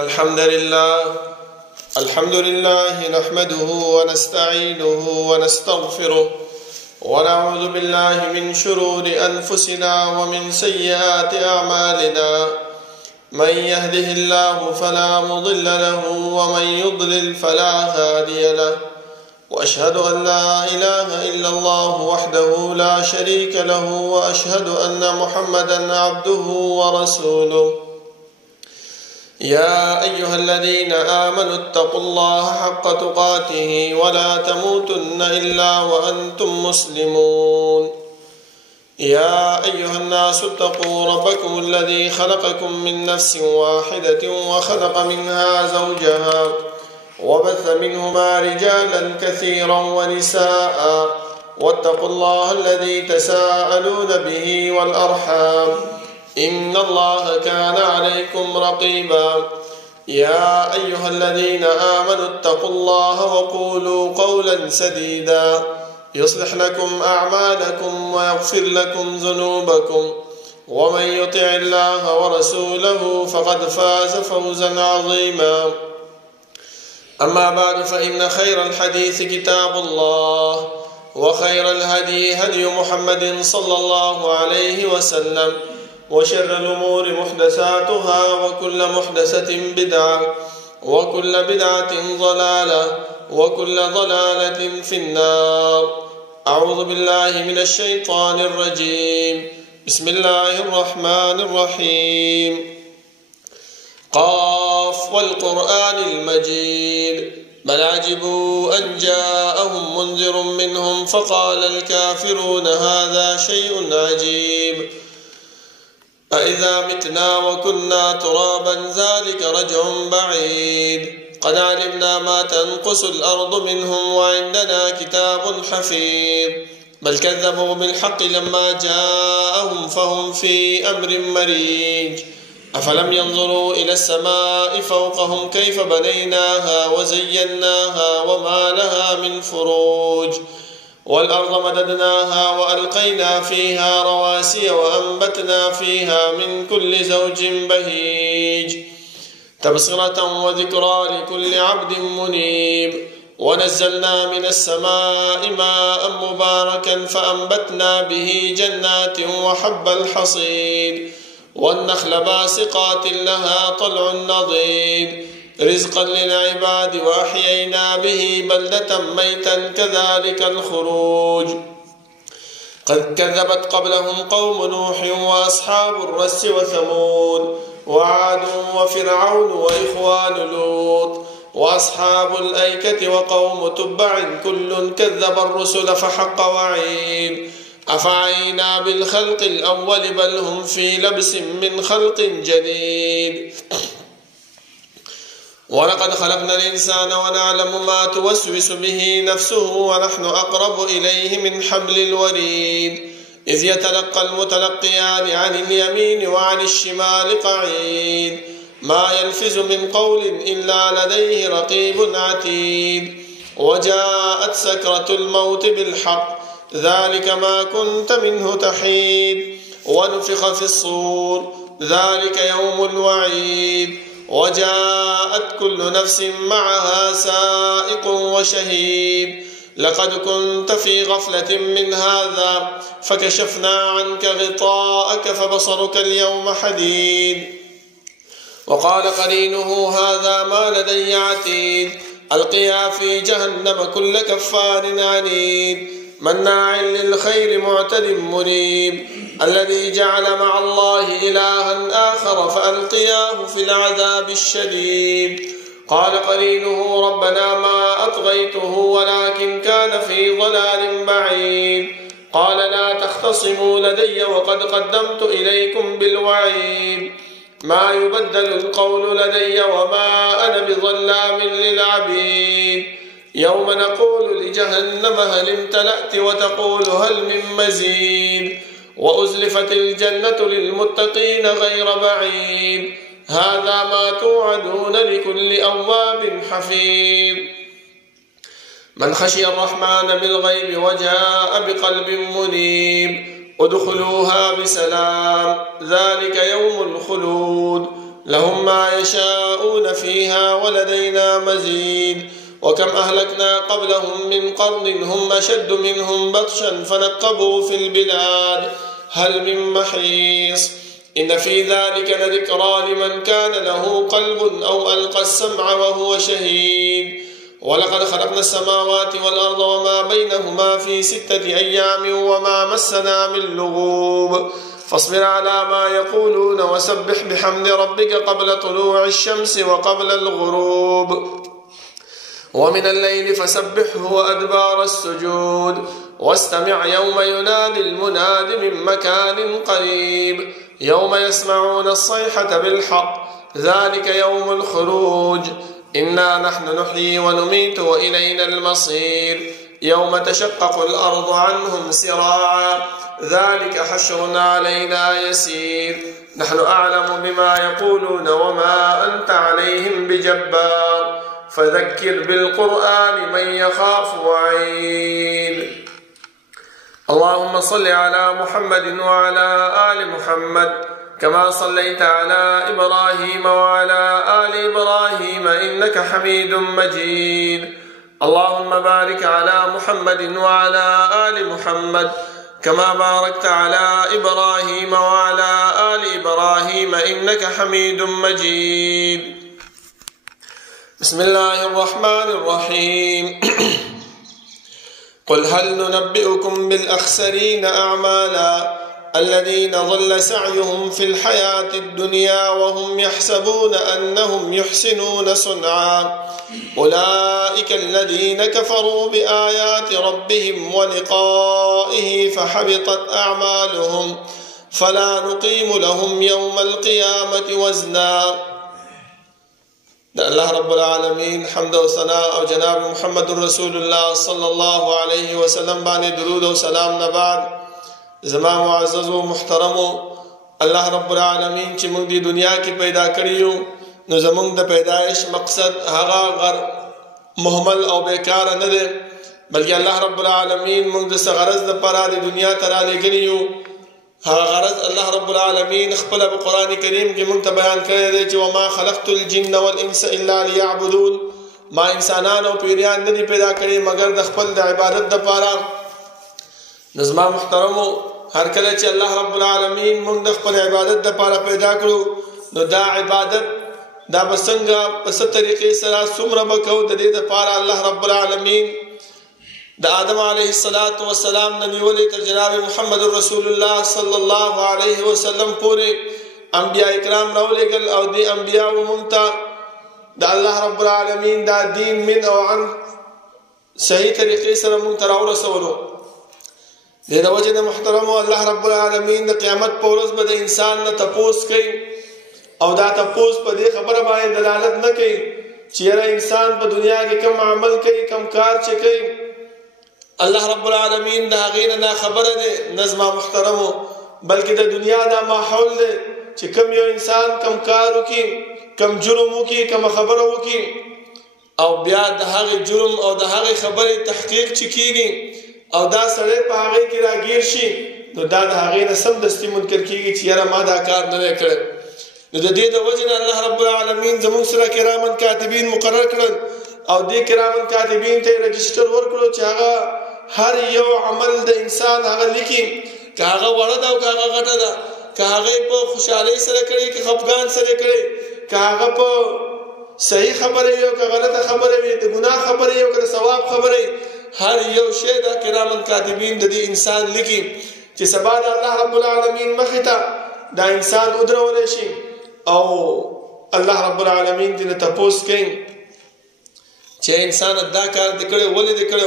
الحمد لله نحمده ونستعينه ونستغفره ونعوذ بالله من شرور أنفسنا ومن سيئات أعمالنا. من يهده الله فلا مضل له ومن يضلل فلا هادي له، وأشهد أن لا إله إلا الله وحده لا شريك له، وأشهد أن محمدا عبده ورسوله. يا أيها الذين آمنوا اتقوا الله حق تقاته ولا تموتن إلا وأنتم مسلمون. يا أيها الناس اتقوا ربكم الذي خلقكم من نفس واحدة وخلق منها زوجها وبث منهما رجالا كثيرا ونساء، واتقوا الله الذي تساءلون به والأرحام، إن الله كان عليكم رقيبا. يا أيها الذين آمنوا اتقوا الله وقولوا قولا سديدا يصلح لكم أعمالكم ويغفر لكم ذنوبكم، ومن يطع الله ورسوله فقد فاز فوزا عظيما. أما بعد، فإن خير الحديث كتاب الله، وخير الهدي هدي محمد صلى الله عليه وسلم، وشر الأمور محدثاتها، وكل محدثة بدعة، وكل بدعة ضلالة، وكل ضلالة في النار. أعوذ بالله من الشيطان الرجيم. بسم الله الرحمن الرحيم. قاف والقرآن المجيد، بل عجبوا أن جاءهم منذر منهم فقال الكافرون هذا شيء عجيب. أإذا متنا وكنا ترابا ذلك رجع بعيد. قد علمنا ما تنقص الأرض منهم وعندنا كتاب حفيظ. بل كذبوا بالحق لما جاءهم فهم في أمر مريج. أفلم ينظروا إلى السماء فوقهم كيف بنيناها وزيناها وما لها من فروج. والأرض مددناها وألقينا فيها رواسي وأنبتنا فيها من كل زوج بهيج، تبصرة وذكرى لكل عبد منيب. ونزلنا من السماء ماء مباركا فأنبتنا به جنات وحب الحصيد، والنخل باسقات لها طلع نضيد، رزقا للعباد، وأحيينا به بلدة ميتا كذلك الخروج. قد كذبت قبلهم قوم نوح وأصحاب الرس وثمود وعاد وفرعون وإخوان لوط وأصحاب الأيكة وقوم تبع كل كذب الرسل فحق وعيد. أفعينا بالخلق الأول بل هم في لبس من خلق جديد. ولقد خلقنا الإنسان ونعلم ما توسوس به نفسه ونحن أقرب إليه من حبل الوريد. إذ يتلقى المتلقيان عن اليمين وعن الشمال قعيد. ما يلفظ من قول إلا لديه رقيب عتيد. وجاءت سكرة الموت بالحق، ذلك ما كنت منه تحيد. ونفخ في الصور، ذلك يوم الوعيد. وجاءت كل نفس معها سائق وشهيد. لقد كنت في غفلة من هذا فكشفنا عنك غطاءك فبصرك اليوم حديد. وقال قرينه هذا ما لدي عتيد. ألقيا في جهنم كل كفار عنيد، مناع للخير معتد مريب. الذي جعل مع الله إلها آخر فألقياه في العذاب الشديد. قال قرينه ربنا ما أطغيته ولكن كان في ضلال بعيد. قال لا تختصموا لدي وقد قدمت إليكم بالوعيد. ما يبدل القول لدي وما أنا بظلام للعبيد. يوم نقول لجهنم هل امتلأت وتقول هل من مزيد. وأزلفت الجنة للمتقين غير بعيد. هذا ما توعدون لكل أواب حفيظ. من خشي الرحمن بالغيب وجاء بقلب منيب. ادخلوها بسلام، ذلك يوم الخلود. لهم ما يشاءون فيها ولدينا مزيد وكم أهلكنا قبلهم من قرن هم أشد منهم بطشا فنقبوا في البلاد هل من محيص إن في ذلك لذكرى لمن كان له قلب أو ألقى السمع وهو شهيد ولقد خلقنا السماوات والأرض وما بينهما في 6 أيام وما مسنا من لغوب فاصبر على ما يقولون وسبح بحمد ربك قبل طلوع الشمس وقبل الغروب ومن الليل فسبحه وأدبار السجود واستمع يوم ينادي المناد من مكان قريب يوم يسمعون الصيحة بالحق ذلك يوم الخروج إنا نحن نحيي ونميت وإلينا المصير يوم تشقق الأرض عنهم سراعا ذلك حشر علينا يسير نحن أعلم بما يقولون وما أنت عليهم بجبار فذكر بالقرآن من يخاف وعيد اللهم صل على محمد وعلى آل محمد كما صليت على إبراهيم وعلى آل إبراهيم إنك حميد مجيد اللهم بارك على محمد وعلى آل محمد كما باركت على إبراهيم وعلى آل إبراهيم إنك حميد مجيد بسم الله الرحمن الرحيم قل هل ننبئكم بالأخسرين أعمالا الذين ضل سعيهم في الحياة الدنيا وهم يحسبون أنهم يحسنون صنعا أولئك الذين كفروا بآيات ربهم ولقائه فحبطت أعمالهم فلا نقيم لهم يوم القيامة وزنا الله رب العالمين حمد و ثناء او جناب محمد رسول الله صلى الله عليه وسلم باندې درود او سلام نه بعد زما معزز او محترم الله رب العالمین چې موږ د دنیا کې پیدا کړیو نو زموږ د پیدایش مقصد هغه غر مهمل او بیکار نه دی بلکې الله رب العالمین موږ د غرض د پاره د دنیا ته را لګیو هغه غرض الله رب العالمین خپل په قران کریم کې موږ ته بیان کړی دی چې وما خلقت الجن والانس الا ليعبدون ما انسانان او پیریان نه دي پیدا کړی مگر د خپل د عبادت لپاره نظم محترم هر کله چې الله رب العالمین موږ د خپل عبادت لپاره پیدا کړو نو دا عبادت دا بسنګ په ست طریقې سره څومره بکو د دې لپاره الله رب العالمین د آدم علیه السلام نه نیولې تر جناب محمد رسول الله صلی الله علیه وسلم پورې انبیاء کرام راولېږل او دې انبیاء ممتا د الله رب العالمین دا دین من او عن صحیح طریقې سره مونږ ته راورسولو د وجه د محترم الله رب العالمین د قیامت په ورځ به د انسان نه تپوس کوي او دا تپوس په دې خبره باندې دلالت نه کوي چې انسان په دنیا کې کوم عمل کوي کوم کار چې کوي الله رب العالمین دا غیر نه خبره ده نظم محترم بلکې د دنیا دا ماحول ده چې کوم یو انسان کوم کار وکي کوم جرم وکي کوم خبره وکي او بیا د هغه جرم او د هغه خبره تحقیق چکیږي او دا سره په هغه کې راګیر شي نو دا د هغه نه سم دستي منکر کیږي چې یاره ما دا کار نه کړ نو د دې د وجه الله رب العالمین زموږ سره کرامن کاتبین مقرر کړل او دې کرامن کاتبین ته رجستر ورکړو چې هغه هر یو عمل د انسان هغه لیکي که هغه وړه ده او که هغه غټه ده که هغه په خوشحالۍ سره کړي که خفګان سره کړي که هغه په صحیح خبره وي او که غلطه خبره وي د ګناه خبره وي او که د ثواب خبره وي هر یو شی د کرامن کاتبین د دې انسان لیکي چې سبا د الله رب العالمین مخې ته دا انسان ودرولی شي او الله رب العالمین دې نه تپوس کوي چې انسان دا کار دې کړی ولې دې کړی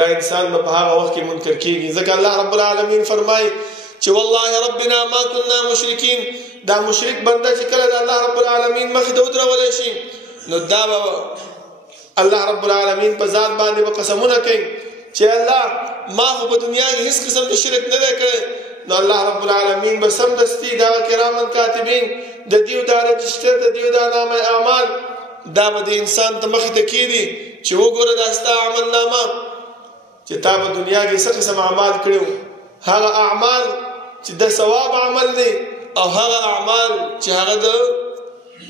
دا انسان په هغه وخت کې منکر کیږي ځکه الله رب العالمین فرمایي چې والله ربنا ما كنا مشرکین دا مشرک بنده چې کله د الله رب العالمین مخې ته ودرول شي نو دا الله رب العالمین په ذات باندې قسمونه کوي چې الله ما په دنیا کې هیڅ قسم د شرک نه کړی نو الله رب العالمین به سم دستی دا کرامن کاتبین د دیو دا رجستر د دیو دا نامه اعمال دا به انسان ته مخې ته کیږي چې وګوره دا ستا عمل نامه چې تا په دنیا کې څه قسم اعمال کړو هغه اعمال چې د ثواب عمل دي او هغه اعمال چې هغه د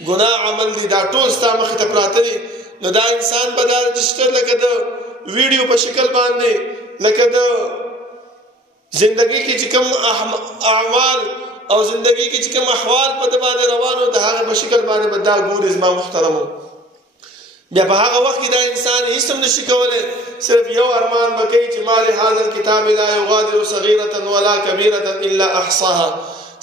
ګناه عمل دي دا ټول ستا مخې ته پراته دي نو دا انسان به دا رجسټر لکه د ویډیو په شکل باندې لکه د زندگی کې چې کوم اعمال او زندگی کې چې کوم احوال په د باندې روانو د هغه په شکل باندې به دا ګوري زما محترمو بیا په هغه وخت کې دا انسان هیڅ هم نشي کولی صرف یو ارمان به کوي چې ما لهذا الکتاب لا یغادر صغیرة ولا کبیرة الا احصاها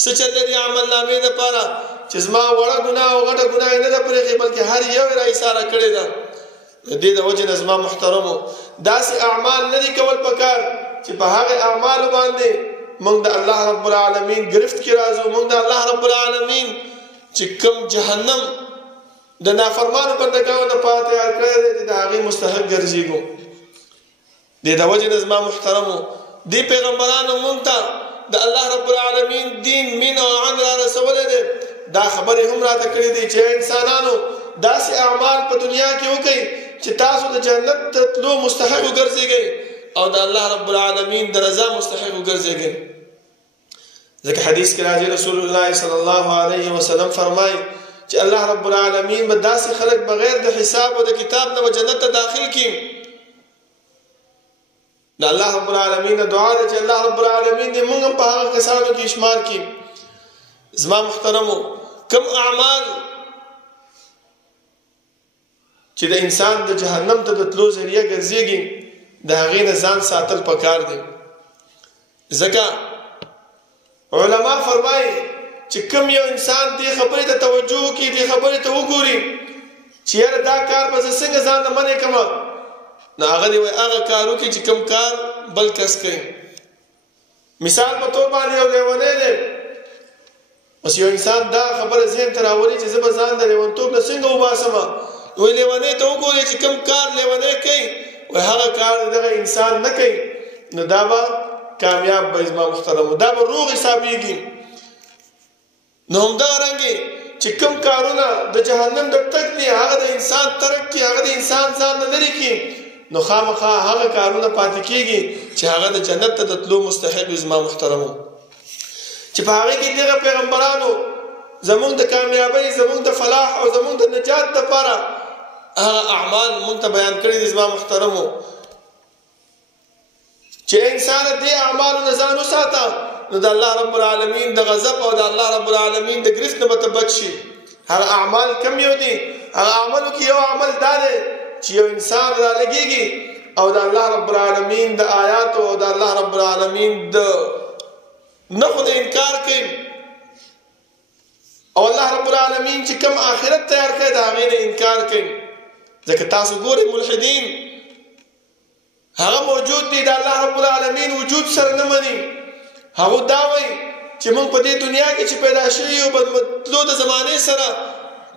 څه چل دی عمل نامې دپاره چې زما وړه ګناه او غټه ګناه یې نه ده پرېښې بلکې هر یو یې راایساره کړې ده د دې د وجې نه زما محترمو داسې اعمال نه دي کول پکار چې په هغه اعمالو باندې موږ د الله رب العالمین گرفت کې راځو موږ د الله رب العالمین چې کوم جهنم د نافرمانو بندګانو دپاره تیار کړی دی چې د هغې مستحق ګرځېږو دې د وجې نه زما محترمو دې پیغمبرانو موږ ته د الله رب العالمین دین مین او عن را رسولی دی دا خبرې هم راته کړي دي چې انسانانو داسې اعمال په دنیا کې وکړئ چې تاسو د جنت ته تلو مستحق وګرځېږئ او د الله رب العالمین د رضا مستحق وګرځېږئ ځکه حدیث کې راځي رسول الله صلی الله علیه وسلم فرمایي چې الله رب العالمین به داسې خلک بغیر د حساب او د کتاب نه به جنت ته داخل کړي د الله رب العالمین دعا ده چې الله رب العالمین دې موږ هم په هغه کسانو کې شمار کړي زما محترمو کم اعمال چې د انسان د جهنم ته د تلو ذریعه ګرځېږي د هغې نه ځان ساتل پکار دی ځکه علما فرمایي چې کم یو انسان دې خبرې ته توجه وکړي دې خبرې ته وګوري چې یاره دا کار به زه څنګه ځان نه منې کړمه نو هغه دې وایي هغه کار وکړي چې کم کار بل کس کوي مثال په طور باندې یو لیونی دی اوس یو انسان دا خبره ذهن ته راولي چې زه به ځان د لیونتوب نه څنګه وباسمه وایي لیونی ته وګورئ چې کوم کار لیونی کوي وایي هغه کار دغه انسان نه کوي نو دا به کامیاب به زما محترمو دا به روغ حسابېږي نو همدارنګې چې کوم کارونه د جهنم د تګ دي هغه د انسان ترک کړي هغه د انسان ځان نه لرې کړي نو خامخا هغه کارونه پاتې کېږي چې هغه د جنت ته د تلو مستحق وي زما محترمو چې په هغې کې دغه پیغمبرانو زموږ د کامیابۍ زموږ د فلاح او زموږ د نجات دپاره هغه اعمال موږ ته بیان کړي دي زما محترمو چې انسان دې اعمالو نه ځان وساته نو د الله رب العالمین د غضب او د الله رب العالمین د ګرفت نه به ته بچ شي هغه اعمال کم یو دي هغه اعمالو کې یو عمل دا دی چې یو انسان رالګېږي او د الله رب العالمین د آیاتو او د الله رب العالمین د نفو د انکار کوي او الله رب العالمین چې کوم آخرت تیار کړی د هغې نه انکار کوي ځکه تاسو ګورئ ملحدین هغه موجود دي د الله رب العالمین وجود سره نه مني هغه دا وایي چې موږ په دې دنیا کې چې پیدا شوي یو بدلو د زمانې سره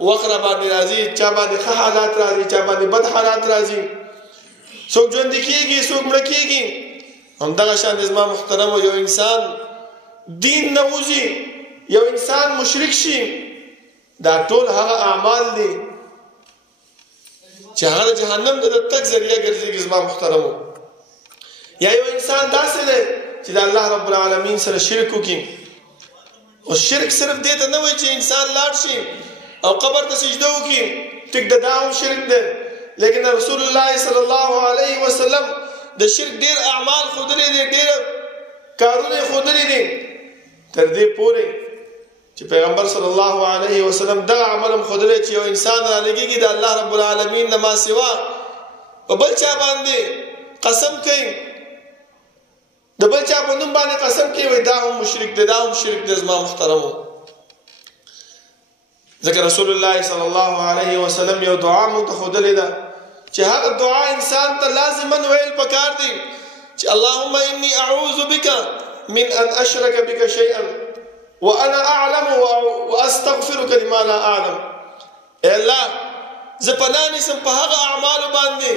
وخت را باندې راځي چا باندې ښه حالات راځي چا باندې بد حالات راځي څوک ژوندي کېږي څوک مړه کېږي همدغه شان زما محترمو یو انسان دین نه وځي یو انسان مشرک شي دا ټول هغه اعمال دي چې هغه د جهنم د تګ ذریعه ګرځېږي زما محترمو یا یو انسان داسې دی چې د الله رب العالمین سره شرک وکړي او شرک صرف دې ته نه وایي چې انسان لاړ شي او قبر ته سجده وکړي ټیک دا هم شرک دی لیکن رسول الله صلی الله علیه وسلم د شرک ډېر اعمال ښودلي دي ډېر کارونه یې ښودلي دي تر دې پورې چې پیغمبر صلی الله علیه وسلم دغه عمل هم ښودلی چې یو انسان رالګېږي د الله رب العالمین نه ما سوا په بل چا باندې قسم کوي د بل چا په نوم باندې قسم کوي وایي دا هم مشرک دی دا هم شرک دی زما محترمو ځکه رسول الله صلی الله علیه وسلم یو دعا موږ ته ښودلې ده چې هغه دعا انسان ته لازما ویل پکار دی چې اللهم انی اعوذ بک من ان اشرک بک شیئا وانا اعلم واستغفرك لما لا اعلم اے الله زه پناه نیسم په هغه اعمالو باندې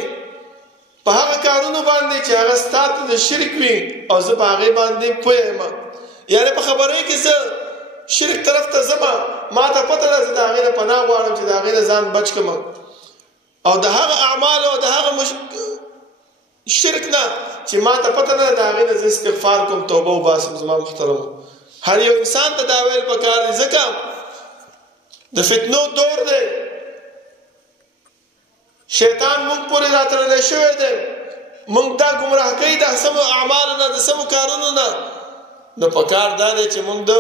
په هغه کارونو باندې چې هغه ستا ته د شرک وي او زه په هغې باندې پوه یم یعنې په خبرۍ کې زه شرک طرف ته ځمه ما ته پته ده زه د هغې نه پناه غواړم چې د هغې نه ځان بچ کړم او د هغه اعمالو او د هغه شرک نه چې ما ته پته نه ده د هغې نه زه استغفار کوم توبه وباسم زما محترمو هر یو انسان ته دا ویل پکار دی ځکه د فتنو دور دی، شیطان مونږ پورې راتړلی شوی دی، مونږ دا ګمراه کوي د سمو اعمالو نه، د سمو کارونو نه. نو پکار دا دی چې مونږ د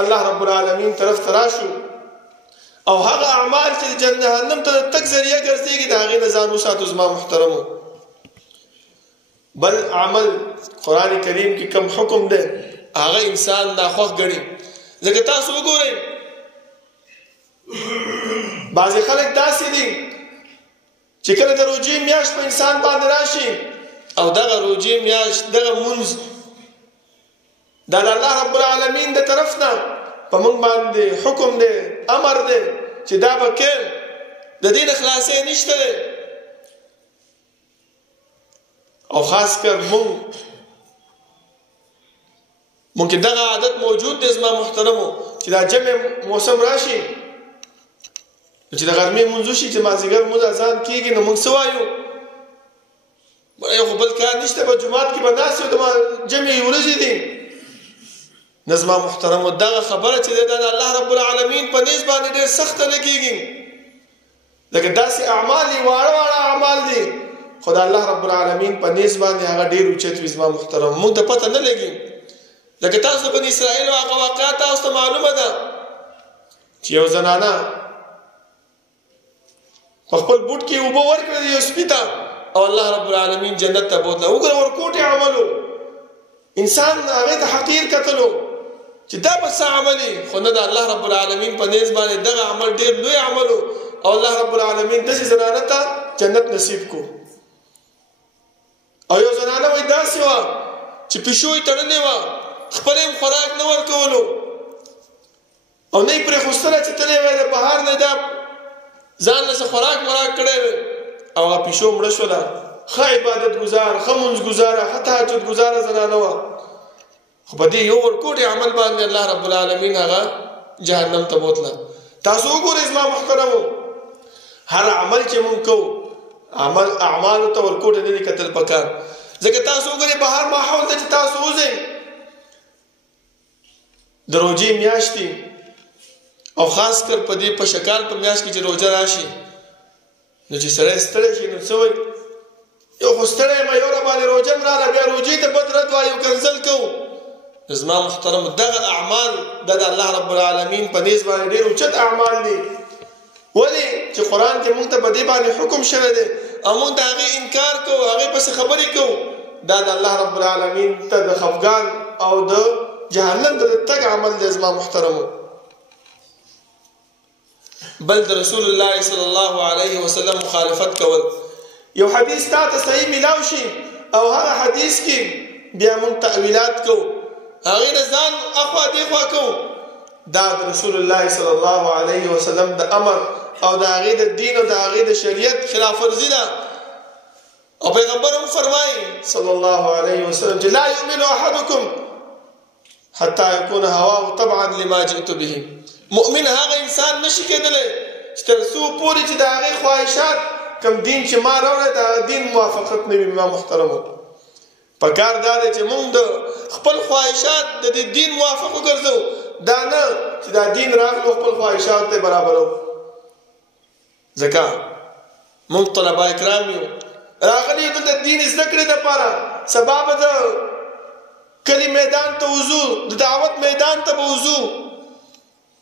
الله رب العالمین طرف ته راشو او هغه اعمال چې جهنم ته تک ذریعہ ګرځېږي د هغې نه ځان وساتو. زما محترمو، بل عمل قرآن کریم کې کم حکم دی هغه انسان ناخوښ ګڼي. ځکه تاسو وګورئ بعضې خلک داسې دي چې کله د روژې میاشت په انسان باندې راشي او دغه روژې میاشت دغه مونځ دا د الله رب العالمین د طرف نه په موږ باندې حکم دی، امر دی چې دا به کې د دې نه خلاصې نشته دی. او خاص کر مونږ کې دغه عادت موجود دی زما محترمو چې دا جمع موسم راشي چې د غرمې مونځ وشي چې مازدیګر مونځ اذان کېږي نو مونږ څه وایو؟ خو بل کار نشته، په جومات کې به ناست یو د جمعې ورځې دي. نه زما محترمو دغه خبره چې دا د الله رب العالمین په نیز باندې ډېر سخته لګېږي. لکه داسې اعمال دي، واړه واړه اعمال دي، خو د الله رب العالمین په نیز باندې هغه ډېر اوچت وي. زما محترم موږ ته پته نه لګي. لکه تاسو د بني اسرائیلو هغه واقعه تاسو ته معلومه ده چې یو زنانه په خپل بوټ کې اوبه ورکړې یو سپي ته او الله رب العالمین جنت ته بوتله. وګوره ورکوټې عملو، انسان هغې ته حقیر کتلو چې دا به څه عملي، خو نه د الله رب العالمین په نیز باندې دغه عمل ډېر لوی عملو او الله رب العالمین داسې زنانه ته جنت نصیب کو. او یو زنانه وایي داسې وه چې پیشو یې تړلې وه، خپل یې خوراک نه ورکولو او نه یې پرېښودله چې تللی وی د بهر نه دا ځان له څه خوراک وراک کړی وی او هغه پیشو مړه شوله. ښه عبادت ګزار، ښه مونځ ګزاره، ښه تهجد ګزاره زنانه وه، خو په دې یو ورکوټې عمل باندې الله رب العالمین هغه جهنم ته بوتله. تاسو وګورئ زما محترمو، هر عمل چې مونږ کوو اعمالو ته ورکوټې نه دي کتل پکار. ځکه تاسو وګورئ بهر ماحول ته چې تاسو وځئ د روژې میاشتې او خاص کر په دې په شکال په میاشت کې چې روژه راشي نو چې سړی ستړی شي نو څه وایي؟ یو خو ستړی یم، یو راباندې روژه م راغله، بیا روژې ته بد رد وایو، کنسل کوو. زما محترم دغه اعمال د الله رب العالمین په نیز باندې ډېر اوچت اعمال دي. ولې چې قرآن کې موږ ته په دې باندې حکم شوی دی او موږ د هغې انکار کوو، هغې پسې خبرې کوو، دا د الله رب العالمین ته د خفګان او د جهنم د تګ عمل دی. زما محترمو بل د رسول الله صلی الله علیه وسلم مخالفت کول. یو حدیث تا ته صحیح ملاو شي او هغه حدیث کې بیا موږ تأویلات کوو، هغې نه ځان اخوا دیخوا کوو، دا د رسول الله صلی الله علیه وسلم د امر او د هغې د دین او د هغې د شریعت خلاف ورزي ده. او پیغمبر هم فرمایي صلی الله علیه وسلم چې لا یؤمن احدکم حتی یکون هواه طبعا لما جئت به. مؤمن هغه انسان نشي کېدلی چې تر څو پورې چې د هغې خواهشات کم دین چې ما راوړی د هغه دین موافقت نه وي. ما محترمو پکار دا دی چې موږ د خپل خواهشات د دې دین موافق وګرځو، دا نه چې دا دین راغلو خپل خواهشات ته برابرو. ځکه موږ طلبه کرام یو، راغلي یو دلته دین زده کړې دپاره، سبا به د کلي میدان ته وځو، د دعوت میدان ته به وځو،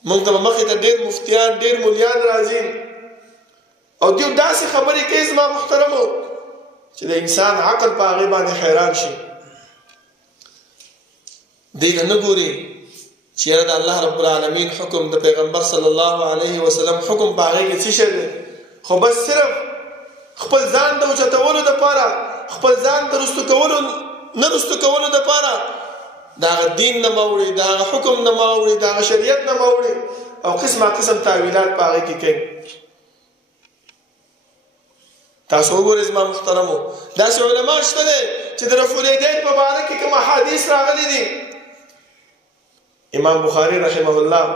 موږ ته به مخې ته ډېر مفتیان ډېر مولیان راځي او دیو داسې خبرې کوي زما محترمو چې د انسان عقل په هغې باندې حیران شي. دی ته نه ګوري چې یاره د الله رب العالمین حکم، د پیغمبر صلی الله علیه وسلم حکم په هغې کې څه شی دی، خو بس صرف خپل ځان د اوچتولو دپاره، خپل ځان د رستو کولو نه رستو کولو دپاره د هغه دین نه موړي، د هغه حکم نه موړي، د هغه شریعت نه موړي او قسمه قسم تعویلات په هغې کې کوي. تاسو وګورئ زما محترمو، داسې علما شته دی چې د رفع الیدین په باره کې کوم احادیث راغلي دي. امام بخاري رحمه الله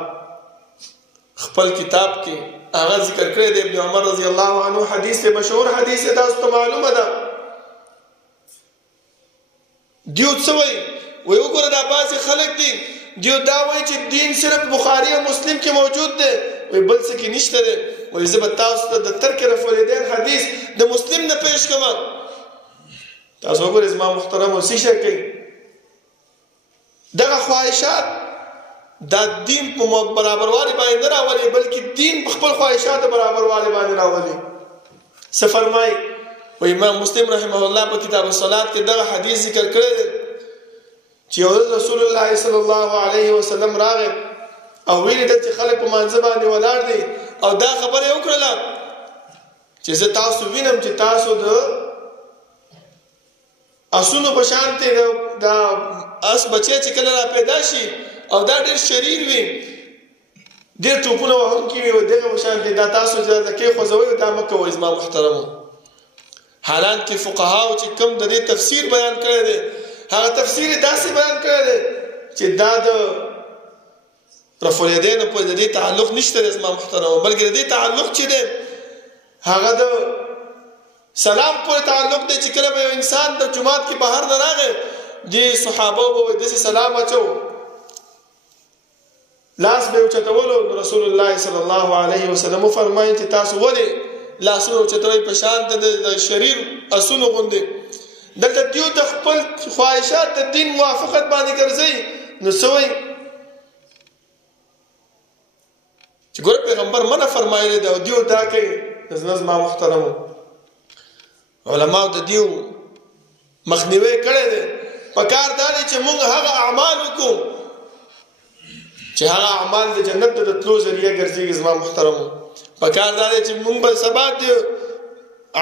خپل کتاب کې هغه ذکر کړی دی، ابن عمر رضی الله عنه حدیث دی، مشهور حدیث دی، تاسو ته معلومه ده. دیو څه وایي؟ وایي وګوره دا بعضې خلک دي، دیو دا وایي چې دین صرف بخاري او مسلم کې موجود دی، وای بل څه کې نشته دی. وای زه به تاسو ته د ترک رفع الیدین حدیث د مسلم نه پیش کوم. تاسو وګورئ زما محترمو څه شی کوي. دغه خواهشات دا دین په برابروالي باندې نه راولي، بلکې دین په خپل خواهشاتو برابروالي باندې راولي. څه فرمایي؟ و امام مسلم رحمه الله په کتاب الصلات کې دغه حدیث ذکر کړی دی چې رسول الله صلی الله علیه وسلم راغی او ویل چې خلک په مانځ باندې ولاړ دي او دا خبره وکړه چې زه تاسو وینم چې تاسو د اسونو په شان ته دا اس بچی چې کله را پیدا شي او دا ډېر شریر وي، ډېر ټوپونه وهونکي وي او دغه په شان ته دا تاسو چې دا کې خوځوي دا مه کوئ زما محترمو. حالانکه فقهاو چې کوم د دې تفسیر بیان کړی دی هغه تفسیر داسې بیان کړی دی چې دا د رفع الیدین په دې تعلق نشته زما محترمو، بلکې دې تعلق چې دی هغه د سلام پورې تعلق دی چې کله به انسان د جماعت کې بهر نه راغی دې صحابه به داسې سلام اچو لاس به اوچتولو. رسول الله صلی الله علیه وسلم فرمایي چې تاسو ولې لاسونه اوچتوئ په شان د شریر اسونو غوندې؟ دلته دیو د خپل خواهشات د دین موافقت باندې ګرځي نو څه وایي چې ګوره پیغمبر منع فرمایلی دی او دیو دا کوي. زما محترمو علماو د دیو مخنیوی کړی دی. پکار دا دی چې موږ هغه اعمال وکړو چې هغه اعمال د جنت د تلو ذریعه ګرځي. زما محترمو پکار دا دی چې موږ به سبا د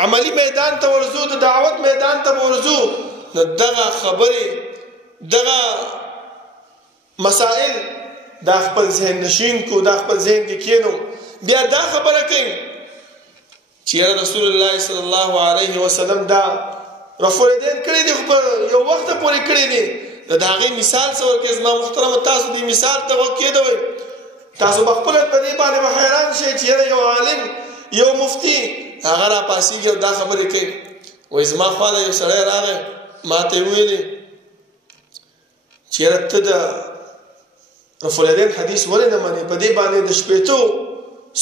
عملی میدان ته ورځو، د دعوت میدان ته ورځو، نو دغه خبرې دغه مسائل دا خپل ذهن نشین کو، دا خپل ذهن کې کینو، بیا دا خبره کوي چې رسول الله صلی الله علیه وسلم دا رفع الیدین کړی دی خو په یو وخت پورې کړی دی. د هغې مثال څه ورکړئ زما محترمو؟ تاسو دې مثال ته غوږ کېږدئ تاسو به خپله په دې باندې به حیران شئ چې یو عالم یو مفتي هغه راپاڅېږي او دا خبرې کوي. وایي زما خواله یو سړی راغی ما ته یې ویلې چې یاره ته د رفع الیدین حدیث ولې نه منې؟ په دې باندې د شپېتو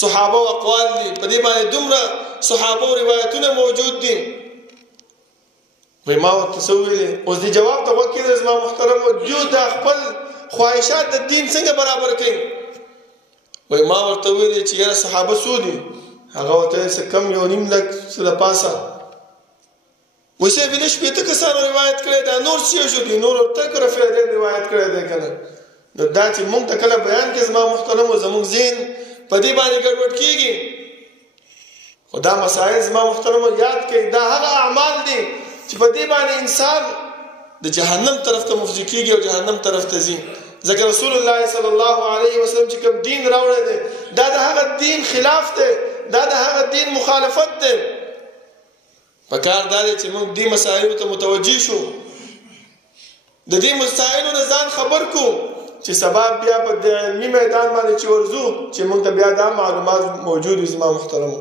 صحابه اقوال دي، په دې باندې دومره صحابه روایتونه موجود دي. وایي ما ورته څه ویلې؟ اوس دې جواب ته غوږ کېږدئ زما محترمو. دیو دا خپل خواهشات د دین څنګه برابر کوي؟ وایي ما ورته ویلې چې یاره صحابه څو دي؟ هغه ورته څه کم 1.5 لک څه د پاسه. وایي صاحب ویلې 80 کسانو روایت کړی دا نور څه شو دي؟ نور تک رفع الیدین روایت کړی دی که نه؟ نو دا چې مونږ ته کله بیان کې زما محترمو زموږ ذهن په دې باندې ګډوډ کېږي. خو دا مسایل زما محترمو یاد کړئ دا هغه اعمال دي چې په دې باندې انسان د جهنم طرف ته مفضي کېږي او جهنم طرف ته ځي. ځکه رسول الله صلی الله علیه وسلم چې کوم دین راوړی دی دا د هغه دین خلاف دی، دا د هغه دین مخالفت دی. پکار دا دی چې موږ دې مسایلو ته متوجه شو، د دې مسایلو نه ځان خبر کو چې سبا بیا په علمي میدان باندې چې ورځو چې موږ ته بیا دا معلومات موجود وي. زما محترمو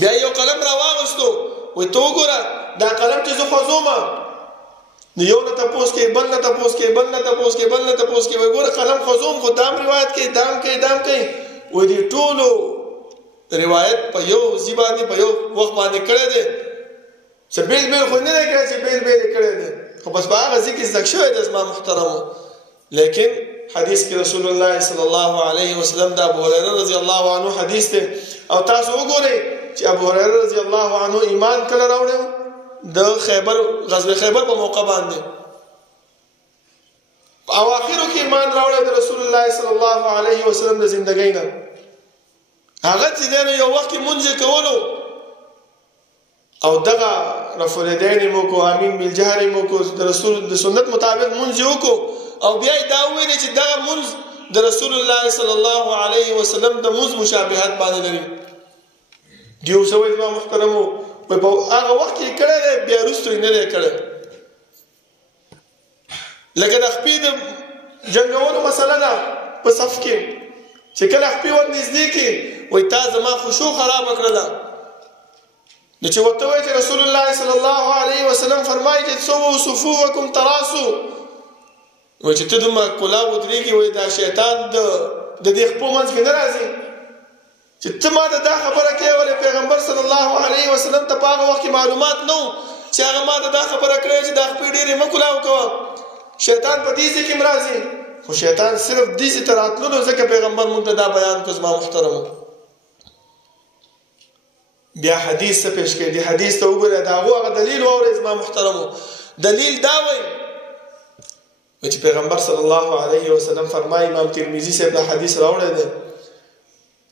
بیا یو قلم راواغستو وایي ته وګوره دا قلم چې زه خوځوم نو یو نه تپوس کوي، بل نه تپوس کوي، بل نه تپوس کوي، بل نه تپوس کوي. وایي ګوره قلم خوځوم خو دام روایت کوي، دام کوي، دام کوي. وایي دې ټولو روایت په یو ځای باندې په یو وخت باندې کړی دی چې بیل بیل خو نه دی کړی چې بیل بیل یې کړی دی خو بس په هغه ځای کې زده شوی دی زما محترمو. لیکن حدیث کې رسول الله صلی الله علیه وسلم د ابو هریره رضی الله عنه حدیث دی او تاسو وګورئ چې ابو هریره رضی الله عنه ایمان کله راوړی د خیبر غزوه خیبر په موقع باندې په اواخرو کې ایمان راوړی د رسول الله صلی الله علیه وسلم د زندګۍ نه. هغه چې دی نو یو وخت کې مونځ یې کولو او دغه رفع الیدین مو کو، امین بالجهر مو کو، د رسول د سنت مطابق مونځ یې وکړو او بیا یې دا وویلې چې دغه مونځ د رسول الله صلی الله علیه وسلم د مونځ مشابهت باندې لري. دیو څه وایي زما محترمو؟ په هغه وخت کې کړی دی بیا وروسته یې نه دی کړی. لکه د خپې د جنګولو مسله ده په صف کې چې کله خپې ور نږدې کړي وایي تا زما خوشو خرابه کړله. نو چې ورته وایي چې رسول الله صلی الله علیه وسلم فرمایي چې سووا صفوفکم تراسو، وایي چې ته دومره کلا ودرېږي وایي دا شیطان د د دې خپل منځ کې نه راځي چې ته ما ته دا خبره کوې ولې پیغمبر صلی الله علیه وسلم ته په هغه وخت کې معلومات نه وو چې هغه ما ته دا خبره کړې چې دا خپې ډېرې مه کولاو کوه شیطان په دې ځای کې هم راځي خو شیطان صرف دې ځای ته راتللو ځکه پیغمبر موږ ته دا بیان کړو زما محترمو بیا حدیث څه پیش کوي دې حدیث ته وګوره د هغه دلیل واورئ زما محترمو دلیل دا وایي چې پیغمبر صلی الله علیه وسلم فرمایي امام ترمذی صاحب دا حدیث راوړی دی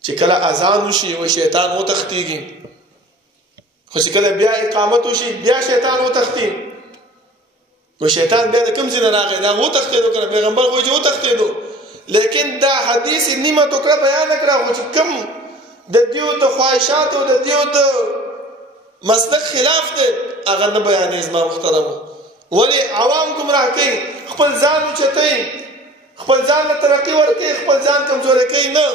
چې کله اذان وشي و شیطان وتښتېږي خو چې کله بیا اقامت وشي بیا شیطان وتښتي و شیطان بیا د کوم ځای نه راغی دا وتښتېدو که نه پیغمبر خو چې وتښتېدو لیکن دا حدیث نیمه ټوکړه بیان کړه خو چې کوم د دیو د خواهشاتو د دیو د مسلک خلاف دی هغه نه بیانوي زما محترمو ولې عوام ګمراه کوي خپل ځان اوچتوي خپل ځان له ترقي ورکوي خپل ځان کمزوری کوي نه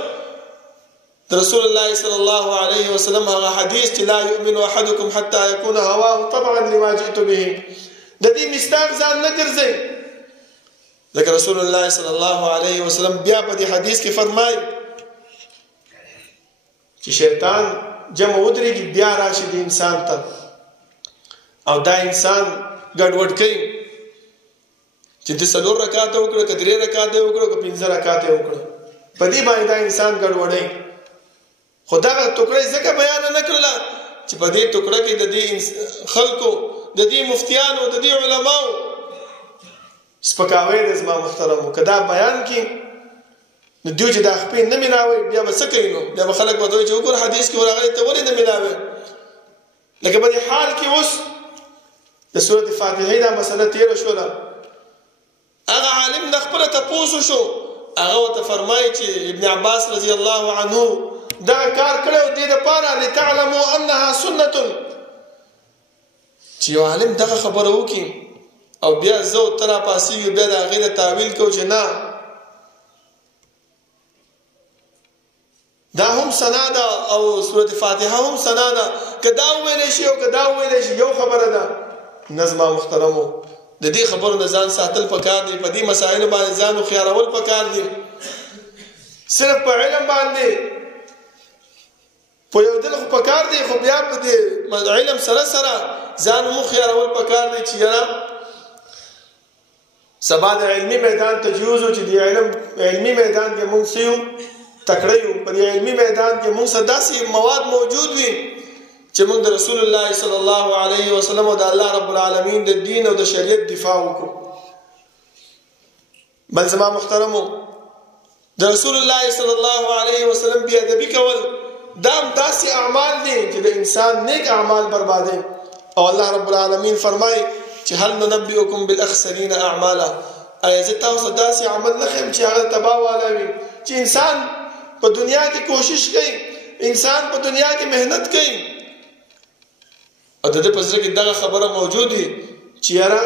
رسول الله صلی الله علیه وسلم هغه حدیث چې لا یؤمن احدکم حتى يكون هواه طبعا لما جئت به د دې مستاق ځان نه ګرځي ځکه رسول الله صلی الله علیه وسلم بیا په دې حدیث کې فرمایي چې شیطان جمع ودرېږي بیا راشي د انسان ته او دا انسان ګډوډ کوي چې د 4 رکعاته وکړه که 3 رکعاته وکړه که 5 رکعاته وکړه په دې باندې دا انسان ګډوډوي خو دغه ټوکړه ځکه بیان نه کړله چې په دې ټوکړه کې د دې خلکو د دې مفتیانو د دې علماو سپکاوی د زما محترمو که دا بیان کړي نو دوی چې دا خپې نه ملاوي بیا به څه کوي نو بیا به خلک به دوی چې وګوره حدیث کې ورغلی ته ولې نه ملاوي لکه په دې حال کې اوس د سورة فاتحې دا مسله تېره شوله هغه عالم نه خپله تپوس وشو هغه ورته فرمایي چې ابن عباس رضی الله عنه دغه کار کړی و دې دپاره لتعلموا انها سنة چې یو عالم دغه خبره وکړي او بیا زه او ته راپاڅېږو بیا د هغې نه تاویل کوو چې نه دا هم سنا ده او سورة فاتحه هم سنا ده که دا وویلی شي او که دا وویلی شي یو خبره ده نظمه محترمو د دې خبرو نه ځان ساتل پکار دی په دې مسایلو باندې ځان خیارول پکار دی صرف په علم باندې په یو دل خو پکار دی خو بیا په دې علم سره سره ځان مو خیارول پکار دی چې یاره سبا د علمي میدان ته جوزو چې د علمي میدان کې مونږ سیو تکړه یو په دې علمي میدان کې مونږ سره داسې مواد موجود وي چې موږ د رسول الله صلی الله علیه وسلم او د الله رب العالمین د دین او د شریعت دفاع وکړو بل زما محترمو د رسول الله صلی الله علیه وسلم بی ادبی کول دام داسې اعمال دي چې د انسان نیک اعمال بربادي او الله رب العالمین فرمایي چې هل ننبئکم بالاخسرین اعمالا ایا زه تاسو داسې عمل نه ښیم چې هغه تباه والا وي چې انسان په دنیا کې کوشش کوي انسان په دنیا کې محنت کوي او د دې په ځکه دغه خبره موجود وي چې یاره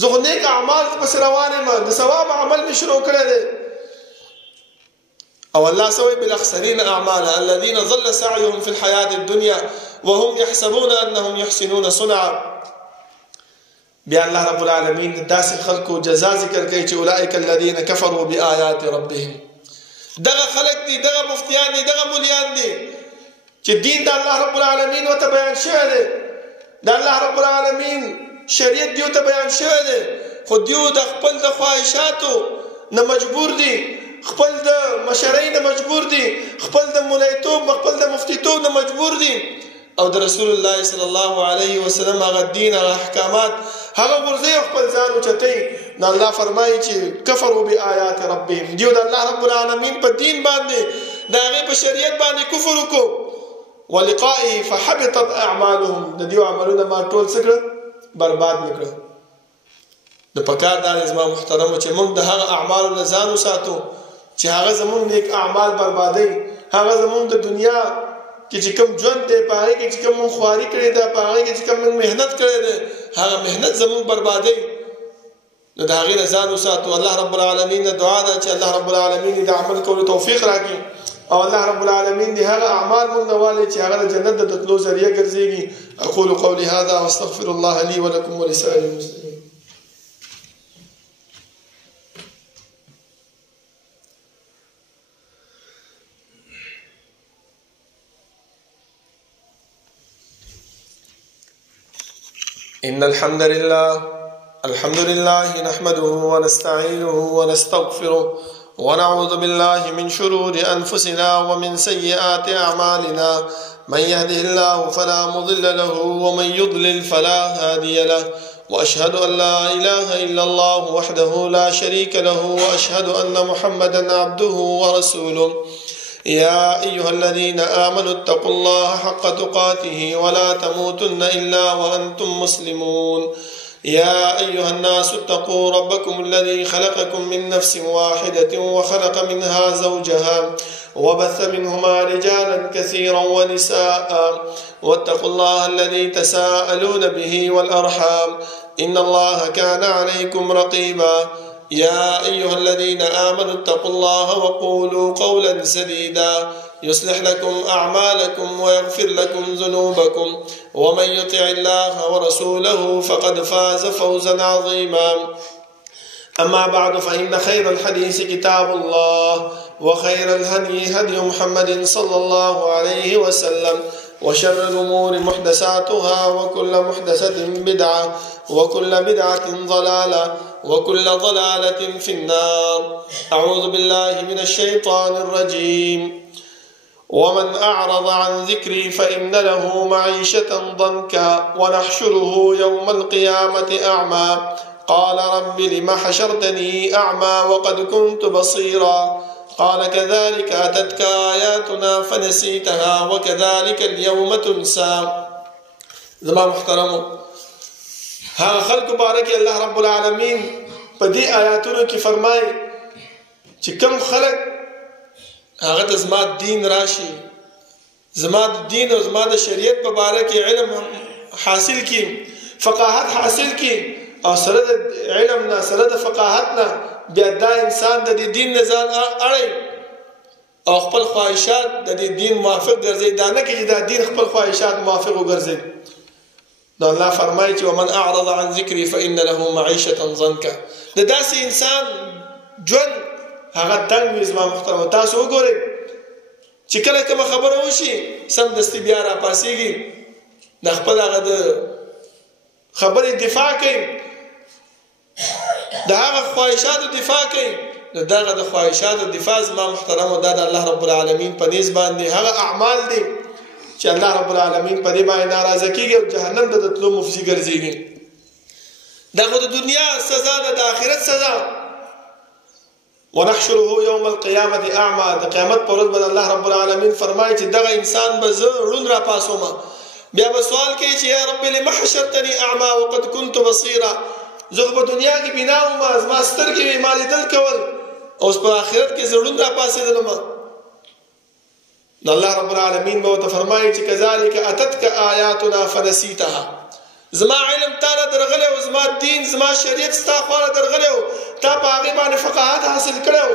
زه خو نیک اعمال پسې روان یم د ثواب عمل مې شروع کړی دی او الله سوی بالاخسرین اعمالا الذين ضل سعيهم في الحياة الدنيا وهم يحسبون انهم يحسنون صنعا بیا الله رب العالمین داسې خلکو جزا ذکر کوي چې اولئک الذين كفروا بآيات ربهم دغه خلک دي دغه مفتیان دي دغه مولیان دي چې دین د الله رب العالمین وته بیان شوی دی د الله رب العالمین شریعت دیو ته بیان شوی دی خو دیو د خپل د خواهشاتو نه مجبور دي خپل د مشرۍ نه مجبور دي خپل د مولیتوب خپل د مفتیتوب نه مجبور دي او د رسول الله صلی الله علیه وسلم هغه دین هغه احکامات هغه ورځي خپل ځان اوچتوي نو الله فرمایي چې کفروا بآیات ربهم دیو د الله رب العالمین په دین باندې د هغې په شریعت باندې کفر وکړو ولقائه فحبطت اعمالهم د دیو عملونه ما ټول څه کړه برباد نه کړه د پکار دا زما محترمو چې موږ د هغه اعمالو نه ځان وساتو چې هغه زموږ نیک اعمال بربادوي هغه زموږ د دنیا کې چې کوم ژوند دی په هغې کې چې کوم موږ خواري کړې ده په هغې کې چې کوم موږ محنت کړی دی هغه محنت زموږ بربادوي نو د هغې نه ځان وساتو الله رب العالمین نه دعا ده چې الله رب العالمین د عمل کولو توفیق راکړي او الله رب العالمین دې هغه اعمال موږ نه والي چې هغه د جنت د تلو ذریعه ګرځېږي اقول قولي هذا واستغفر الله لي ولكم ولسائر المسلمين إن الحمد لله نحمده ونستعينه ونستغفره ونعوذ بالله من شرور أنفسنا ومن سيئات أعمالنا من يهده الله فلا مضل له ومن يضلل فلا هادي له وأشهد أن لا إله إلا الله وحده لا شريك له وأشهد أن محمدا عبده ورسوله يا أيها الذين آمنوا اتقوا الله حق تقاته ولا تموتن إلا وأنتم مسلمون يا أيها الناس اتقوا ربكم الذي خلقكم من نفس واحدة وخلق منها زوجها وبث منهما رجالا كثيرا ونساء واتقوا الله الذي تساءلون به والأرحام إن الله كان عليكم رقيبا يا أيها الذين آمنوا اتقوا الله وقولوا قولا سديدا يصلح لكم أعمالكم ويغفر لكم ذنوبكم ومن يطع الله ورسوله فقد فاز فوزا عظيما أما بعد فإن خير الحديث كتاب الله وخير الهدي هدي محمد صلى الله عليه وسلم وشر الأمور محدثاتها وكل محدثة بدعة وكل بدعة ضلالة وكل ضلالة في النار أعوذ بالله من الشيطان الرجيم ومن أعرض عن ذكري فإن له معيشة ضنكا ونحشره يوم القيامة أعمى قال رب لم حشرتني أعمى وقد كنت بصيرا قال كذلك أتتك آياتنا فنسيتها وكذلك اليوم تنسى. زمان محترم ها خلق بارك الله رب العالمين بدي آياتنا کی فرمائے چې کم خلق هغه د زما دین راشي زما د دین او زما د شریعت په باره کې علم حاصل کی فقاهت حاصل کی او سره د علم نه سره د فقاهت نه بیا دا انسان د دین نه ځان اړي او خپل خواهشات د دین موافق ګرځي دا نه کې دا دین خپل خواهشات موافق وګرځي. دا الله فرمایي چې ومن اعرض عن ذکری فإن له معيشة ضنكا د داسې انسان ژوند هغه تنګ وي. زما محترم تاسو وګورئ چې کله کوم خبره وشي سم دستي بیا را پاسيږي د خپل هغه د خبرې دفاع کوي د هغه خواهشاتو دفاع کوي دغه د خواهشاتو دفاع. زما محترم دا د الله رب العالمین په نيز باندې هغه اعمال دي چې الله رب العالمین په دې باندې ناراضه کیږي او جهنم ته تلو مفسي ګرځيږي. دا خو د دنیا سزا ده د آخرت سزا. ونحشره يوم القيامة أعمى د قیامت پر ورځ باندې الله رب العالمین فرمایي چې دغه انسان به زه ړوند را پاسوم بیا به سوال کوي چې یا رب لم حشرتني أعمى وقد كنت بصيرا. زه په دنیا کې بنا او ما سترګې ما لیدل کول اوس په آخرت کې زه ړوند را پاسېدلم. الله رب العالمین به ته فرمایي چې كذلك أتتك آياتنا فنسيتها. زما علم تعالی درغله او زما دین زما شریعت ستا خواله درغله او تا په هغه باندې فقاهت حاصل کړو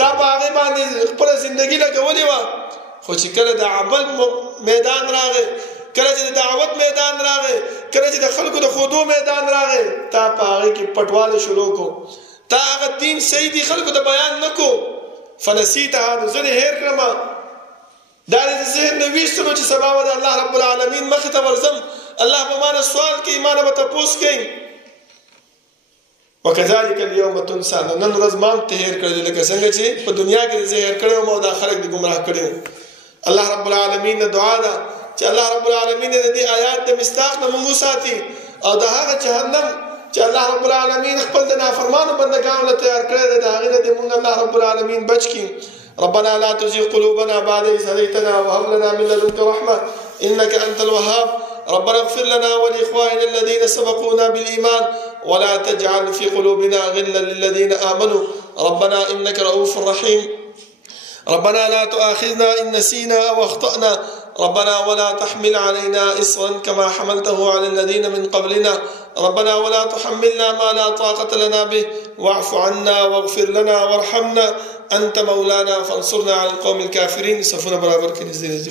تا په هغه باندې خپل ژوندۍ لګولې و خو چې کله د عمل میدان راغی کله چې د دعوت میدان راغی کله چې د خلکو د خودو میدان راغی تا په هغه کې پټواله شروع کو تا هغه دین صحیح دی خلکو ته بیان نکو فنسیتها نزل هیر کړم دا دې ذهن نوښتو چې سبب د الله رب العالمین مخ ته ورزم الله به مانه سوال کوي مانه به تاسو کوي وكذلك اليوم تنسى. نن ورځ مام ته هیر کړل لکه څنګه چې په دنیا کې زهر کړو مو دا خلک د گمراه کړو. الله رب العالمین دعا ده چې الله رب العالمین دې آیات د مستاق نه موږ ساتي او د هغه جهنم چې الله رب العالمین خپل د نافرمانو بندگانو له تیار کړی دی هغه دې موږ الله رب العالمین بچ کړي. ربنا لا تزغ قلوبنا بعد إذ هديتنا وهب لنا من لدنك رحمة إنك أنت الوهاب. ربنا اغفر لنا ولإخواننا الذين سبقونا بالإيمان ولا تجعل في قلوبنا غلا للذين آمنوا ربنا إنك رؤوف رحيم. ربنا لا تؤاخذنا إن نسينا أو أخطأنا ربنا ولا تحمل علينا إصرا كما حملته على الذين من قبلنا ربنا ولا تحملنا ما لا طاقة لنا به واعف عنا واغفر لنا وارحمنا أنت مولانا فانصرنا على القوم الكافرين. صفونا برابر كنيسة